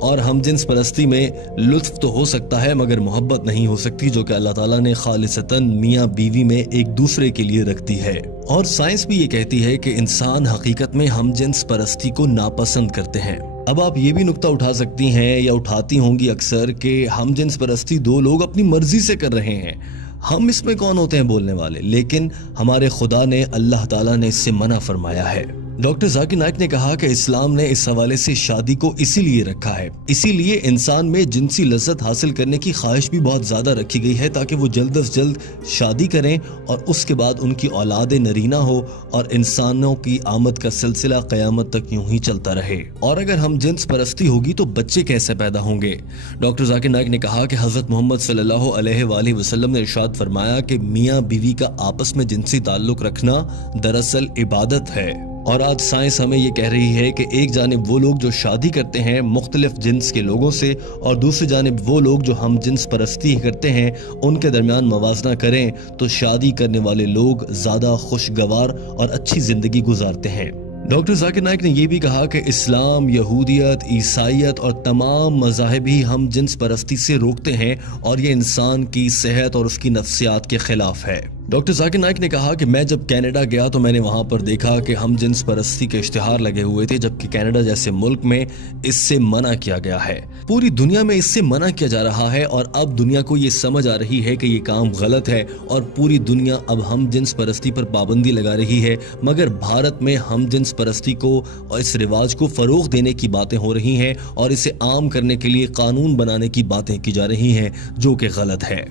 اور ہم جنس پرستی میں لطف تو ہو سکتا ہے مگر محبت نہیں ہو سکتی، جو کہ اللہ تعالیٰ نے خالصتاً میاں بیوی میں ایک دوسرے کے لیے رکھ دی ہے۔ اور سائنس بھی یہ کہتی ہے کہ انسان حقیقت میں ہم جنس پرستی کو ناپسند کرتے ہیں۔ اب آپ یہ بھی نقطہ اٹھا سکتی ہیں یا اٹھاتی ہوں گی اکثر کہ ہم جنس پرستی دو لوگ اپنی مرضی سے کر رہے ہیں، ہم اس میں کون ہوتے ہیں بولنے والے، لیکن ہمارے خدا نے، اللہ تعالیٰ نے اس سے منع فرمایا ہے۔ ڈاکٹر ذاکر نائک نے کہا کہ اسلام نے اس حوالے سے شادی کو اسی لیے رکھا ہے، اسی لیے انسان میں جنسی لذت حاصل کرنے کی خواہش بھی بہت زیادہ رکھی گئی ہے تاکہ وہ جلد از جلد شادی کریں اور اس کے بعد ان کی اولاد نرینہ ہو اور انسانوں کی آمد کا سلسلہ قیامت تک یوں ہی چلتا رہے۔ اور اگر ہم جنس پرستی ہوگی تو بچے کیسے پیدا ہوں گے؟ ڈاکٹر ذاکر نائک نے کہا کہ حضرت محمد صلی اللہ علیہ وآلہ وسلم نے ارشاد فرمایا کہ میاں بیوی کا آپس میں جنسی تعلق رکھنا دراصل عبادت ہے۔ اور آج سائنس ہمیں یہ کہہ رہی ہے کہ ایک جانب وہ لوگ جو شادی کرتے ہیں مختلف جنس کے لوگوں سے اور دوسری جانب وہ لوگ جو ہم جنس پرستی کرتے ہیں ان کے درمیان موازنہ کریں تو شادی کرنے والے لوگ زیادہ خوشگوار اور اچھی زندگی گزارتے ہیں۔ ڈاکٹر ذاکر نائک نے یہ بھی کہا کہ اسلام، یہودیت، عیسائیت اور تمام مذاہب ہی ہم جنس پرستی سے روکتے ہیں اور یہ انسان کی صحت اور اس کی نفسیات کے خلاف ہے۔ ڈاکٹر ذاکر نائک نے کہا کہ میں جب کینیڈا گیا تو میں نے وہاں پر دیکھا کہ ہم جنس پرستی کے اشتہار لگے ہوئے تھے، جبکہ کینیڈا جیسے ملک میں اس سے منع کیا گیا ہے۔ پوری دنیا میں اس سے منع کیا جا رہا ہے اور اب دنیا کو یہ سمجھ آ رہی ہے کہ یہ کام غلط ہے اور پوری دنیا اب ہم جنس پرستی پر پابندی لگا رہی ہے، مگر بھارت میں ہم جنس پرستی کو اور اس رواج کو فروغ دینے کی باتیں ہو رہی ہیں اور اسے عام کرنے کے لیے قانون بنانے کی باتیں کی جا رہی ہیں، جو کہ غلط ہے۔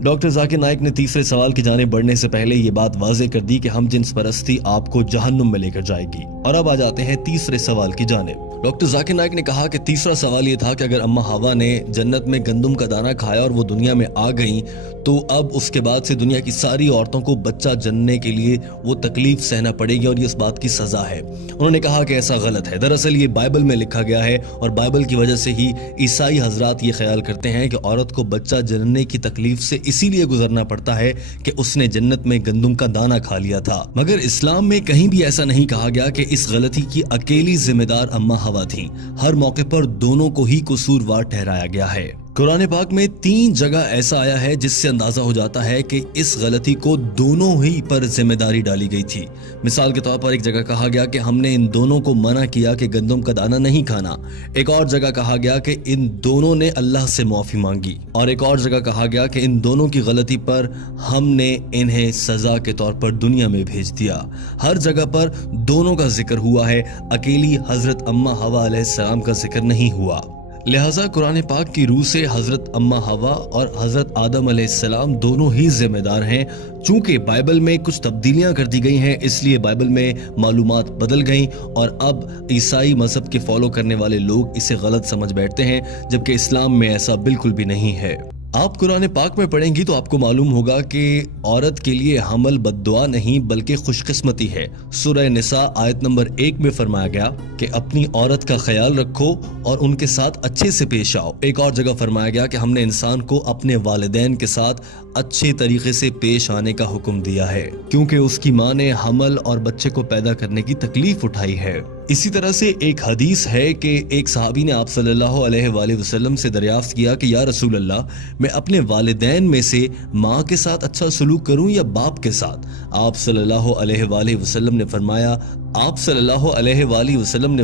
ڈاکٹر ذاکر نائک نے تیسرے سوال کی جانب بڑھنے سے پہلے یہ بات واضح کر دی کہ ہم جنس پرستی آپ کو جہنم میں لے کر جائے گی۔ اور اب آ جاتے ہیں تیسرے سوال کی جانب۔ ڈاکٹر ذاکر نائک نے کہا کہ تیسرا سوال یہ تھا کہ اگر اماں ہوا نے جنت میں گندم کا دانہ کھایا اور وہ دنیا میں آ گئیں تو اب اس کے بعد سے دنیا کی ساری عورتوں کو بچہ جننے کے لیے وہ تکلیف سہنا پڑے گی اور یہ اس بات کی سزا ہے۔ انہوں نے کہا کہ ایسا غلط ہے، دراصل یہ بائبل میں لکھا گیا ہے اور بائبل کی وجہ سے ہی عیسائی حضرات یہ خیال کرتے ہیں کہ عورت کو بچہ جننے کی تکلیف سے اسی لیے گزرنا پڑتا ہے کہ اس نے جنت میں گندم کا دانہ کھا لیا تھا، مگر اسلام میں کہیں بھی ایسا نہیں کہا گیا کہ اس غلطی کی اکیلی ذمہ دار اماں ہوا تھیں۔ ہر موقع پر دونوں کو ہی قصوروار ٹھہرایا گیا ہے۔ قرآن پاک میں 3 جگہ ایسا آیا ہے جس سے اندازہ ہو جاتا ہے کہ اس غلطی کو دونوں ہی پر ذمہ داری ڈالی گئی تھی۔ مثال کے طور پر ایک جگہ کہا گیا کہ ہم نے ان دونوں کو منع کیا کہ گندم کا دانہ نہیں کھانا، ایک اور جگہ کہا گیا کہ ان دونوں نے اللہ سے معافی مانگی، اور ایک اور جگہ کہا گیا کہ ان دونوں کی غلطی پر ہم نے انہیں سزا کے طور پر دنیا میں بھیج دیا۔ ہر جگہ پر دونوں کا ذکر ہوا ہے، اکیلی حضرت اماں حوا علیہ السلام کا ذکر نہیں ہوا۔ لہٰذا قرآن پاک کی روح سے حضرت اماں حوا اور حضرت آدم علیہ السلام دونوں ہی ذمہ دار ہیں۔ چونکہ بائبل میں کچھ تبدیلیاں کر دی گئی ہیں اس لیے بائبل میں معلومات بدل گئیں اور اب عیسائی مذہب کے فالو کرنے والے لوگ اسے غلط سمجھ بیٹھتے ہیں، جبکہ اسلام میں ایسا بالکل بھی نہیں ہے۔ آپ قرآن پاک میں پڑھیں گی تو آپ کو معلوم ہوگا کہ عورت کے لیے حمل بد دعا نہیں بلکہ خوش قسمتی ہے۔ سورہ نساء آیت نمبر 1 میں فرمایا گیا کہ اپنی عورت کا خیال رکھو اور ان کے ساتھ اچھے سے پیش آؤ۔ ایک اور جگہ فرمایا گیا کہ ہم نے انسان کو اپنے والدین کے ساتھ اچھے طریقے سے پیش آنے کا حکم دیا ہے، کیونکہ اس کی ماں نے حمل اور بچے کو پیدا کرنے کی تکلیف اٹھائی ہے۔ اسی طرح سے ایک حدیث ہے کہ ایک صحابی نے آپ صلی اللہ علیہ وآلہ وسلم سے دریافت کیا کہ یا رسول اللہ، میں اپنے والدین میں سے ماں کے ساتھ اچھا سلوک کروں یا باپ کے ساتھ؟ آپ صلی اللہ علیہ وآلہ وسلم نے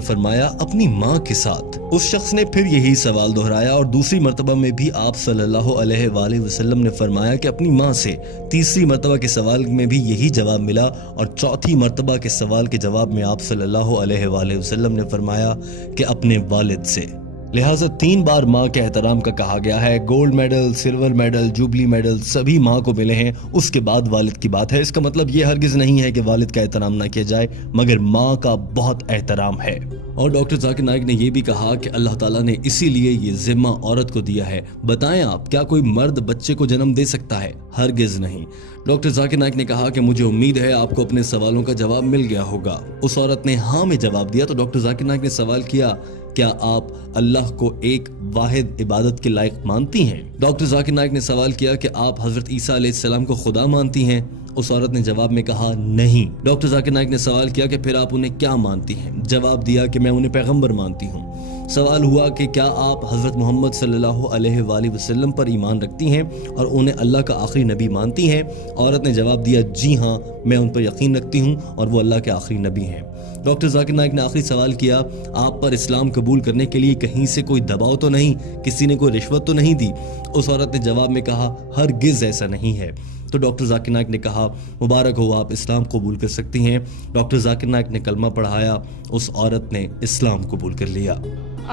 فرمایا اپنی ماں کے ساتھ۔ اس شخص نے پھر یہی سوال دہرایا اور دوسری مرتبہ میں بھی آپ صلی اللہ علیہ وآلہ وسلم نے فرمایا کہ اپنی ماں سے۔ تیسری مرتبہ کے سوال میں بھی یہی جواب ملا اور چوتھی مرتبہ کے سوال کے جواب میں آپ صلی اللہ علیہ وآلہ وسلم نے فرمایا کہ اپنے والد سے۔ لہٰذا 3 بار ماں کے احترام کا کہا گیا ہے۔ Gold medal, silver medal, jubilee medal سبھی ماں کو ملے ہیں، اس کے بعد والد کی بات ہے۔ اس کا مطلب یہ ہرگز نہیں ہے کہ والد کا احترام نہ کیا جائے، مگر ماں کا بہت احترام ہے۔ اور ڈاکٹر ذاکر نائک نے یہ بھی کہا کہ اللہ تعالیٰ نے اسی لیے یہ ذمہ عورت کو دیا ہے۔ بتائیں آپ، کیا کوئی مرد بچے کو جنم دے سکتا ہے؟ ہرگز نہیں۔ ڈاکٹر ذاکر نائک نے کہا کہ مجھے امید ہے آپ کو اپنے سوالوں کا جواب مل گیا ہوگا۔ اس عورت نے ہاں میں جواب دیا تو ڈاکٹر ذاکر نائک نے سوال کیا، کیا آپ اللہ کو ایک واحد عبادت کے لائق مانتی ہیں؟ ڈاکٹر ذاکر نائک نے سوال کیا کہ آپ حضرت عیسیٰ علیہ السلام کو خدا مانتی ہیں؟ اس عورت نے جواب میں کہا نہیں۔ ڈاکٹر ذاکر نائک نے سوال کیا کہ پھر آپ انہیں کیا مانتی ہیں؟ جواب دیا کہ میں انہیں پیغمبر مانتی ہوں۔ سوال ہوا کہ کیا آپ حضرت محمد صلی اللہ علیہ وآلہ وسلم پر ایمان رکھتی ہیں اور انہیں اللہ کا آخری نبی مانتی ہیں؟ عورت نے جواب دیا جی ہاں، میں ان پر یقین رکھتی ہوں اور وہ اللہ کے آخری نبی ہیں۔ ڈاکٹر ذاکر نائک نے آخری سوال کیا، آپ پر اسلام قبول کرنے کے لیے کہیں سے کوئی دباؤ تو نہیں، کسی نے کوئی رشوت تو نہیں دی؟ اس عورت نے جواب میں کہا ہرگز ایسا نہیں ہے۔ تو ڈاکٹر ذاکر نائک نے کہا مبارک ہو، آپ اسلام قبول کر سکتی ہیں۔ ڈاکٹر ذاکر نائک نے کلمہ پڑھایا، اس عورت نے اسلام قبول کر لیا۔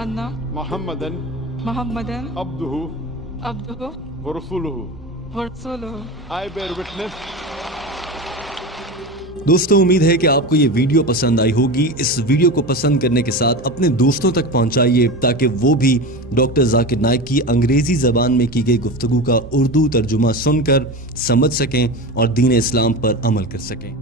أن محمدًا عبده ورسوله I bear witness. دوستوں، امید ہے کہ آپ کو یہ ویڈیو پسند آئی ہوگی۔ اس ویڈیو کو پسند کرنے کے ساتھ اپنے دوستوں تک پہنچائیے تاکہ وہ بھی ڈاکٹر ذاکر نائک کی انگریزی زبان میں کی گئی گفتگو کا اردو ترجمہ سن کر سمجھ سکیں اور دین اسلام پر عمل کر سکیں۔